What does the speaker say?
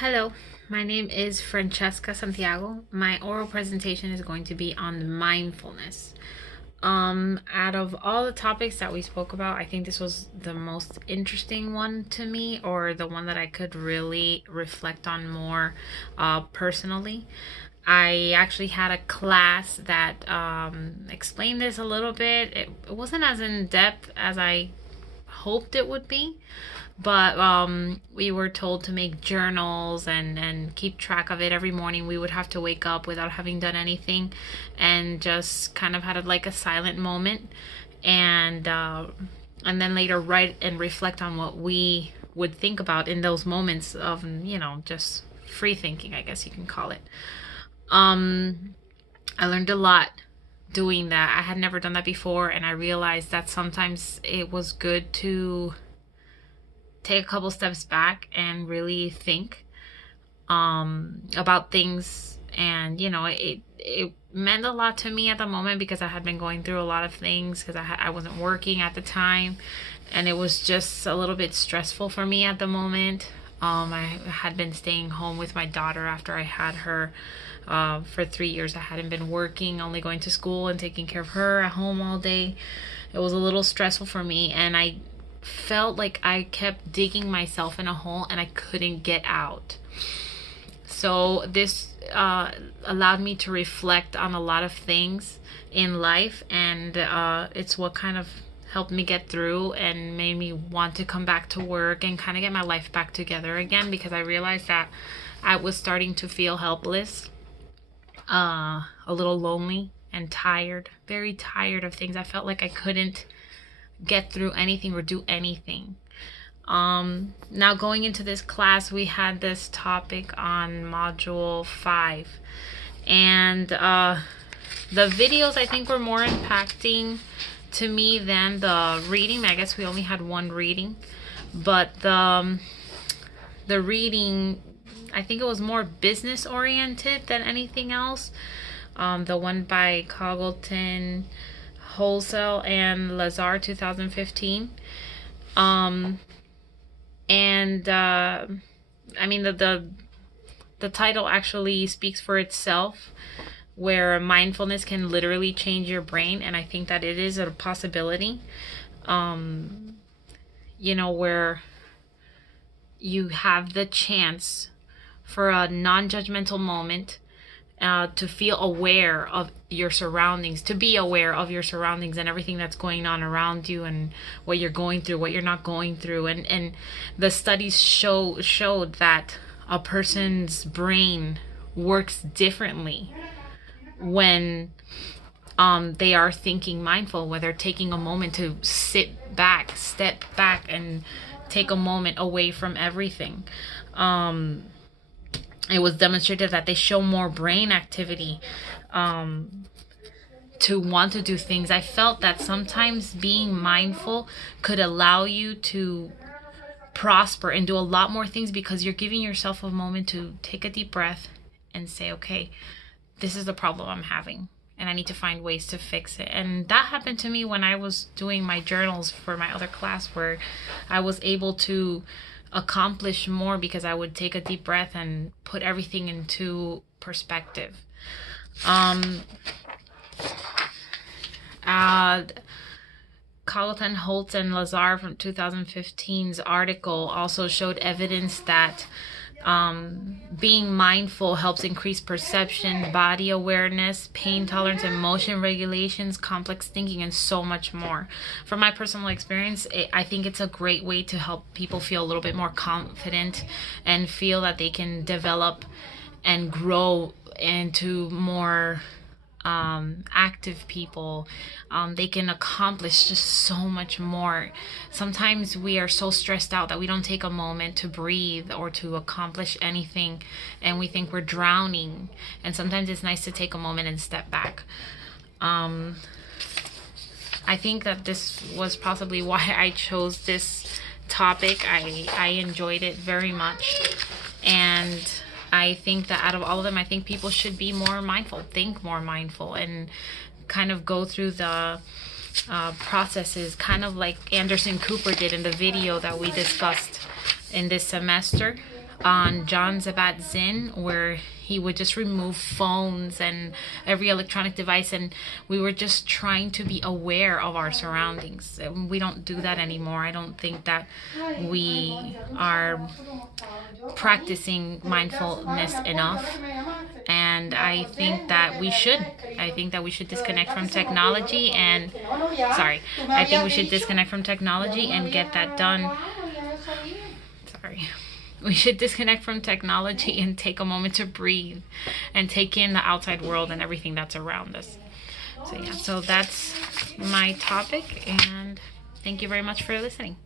Hello, my name is Francesca Santiago. My oral presentation is going to be on mindfulness. Out of all the topics that we spoke about, I think this was the most interesting one to me, or the one that I could really reflect on more personally. I actually had a class that explained this a little bit. It wasn't as in depth as I hoped it would be, but we were told to make journals and keep track of it every morning. We would have to wake up without having done anything and just kind of had like a silent moment, and then later write and reflect on what we would think about in those moments of, just free thinking, I guess you can call it. I learned a lot doing that. I had never done that before, and I realized that sometimes it was good to take a couple steps back and really think about things. And it meant a lot to me at the moment because I had been going through a lot of things, because I wasn't working at the time, and it was just a little bit stressful for me at the moment. I had been staying home with my daughter after I had her for 3 years. I hadn't been working, only going to school and taking care of her at home all day. It was a little stressful for me, and I felt like I kept digging myself in a hole and I couldn't get out. So this allowed me to reflect on a lot of things in life, and it's what kind of helped me get through and made me want to come back to work and kind of get my life back together again, because I realized that I was starting to feel helpless, a little lonely and tired, very tired of things. I felt like I couldn't get through anything or do anything. Now going into this class, we had this topic on module 5, and the videos I think were more impacting to me than the reading. I guess we only had one reading, but the reading, I think it was more business oriented than anything else. The one by Congleton, Wholesale, and Lazar, 2015. I mean, the title actually speaks for itself, where mindfulness can literally change your brain, and I think that it is a possibility. Where you have the chance for a non-judgmental moment, to feel aware of your surroundings, to be aware of your surroundings and everything that's going on around you, and what you're going through, what you're not going through. And the studies showed that a person's brain works differently when they are thinking mindful, when they're taking a moment to sit back, step back, and take a moment away from everything. It was demonstrated that they show more brain activity to want to do things. I felt that sometimes being mindful could allow you to prosper and do a lot more things, because you're giving yourself a moment to take a deep breath and say, okay, this is the problem I'm having, and I need to find ways to fix it. And that happened to me when I was doing my journals for my other class, where I was able to accomplish more because I would take a deep breath and put everything into perspective. Congleton, Holtz, and Lazar from 2015's article also showed evidence that being mindful helps increase perception, body awareness, pain tolerance, emotion regulations, complex thinking, and so much more. From my personal experience, I think it's a great way to help people feel a little bit more confident and feel that they can develop and grow into more active people. They can accomplish just so much more. Sometimes we are so stressed out that we don't take a moment to breathe or to accomplish anything, and we think we're drowning. And sometimes it's nice to take a moment and step back. I think that this was possibly why I chose this topic. I enjoyed it very much, and I think that out of all of them, I think people should be more mindful, think more mindful, and kind of go through the processes, kind of like Anderson Cooper did in the video that we discussed in this semester. on John Kabat-Zinn, where he would just remove phones and every electronic device, and we were just trying to be aware of our surroundings. We don't do that anymore. I don't think that we are practicing mindfulness enough, and I think that we should. I think that we should disconnect from technology and I think we should disconnect from technology and get that done. Sorry. We should disconnect from technology and take a moment to breathe and take in the outside world and everything that's around us. So yeah, so that's my topic, and thank you very much for listening.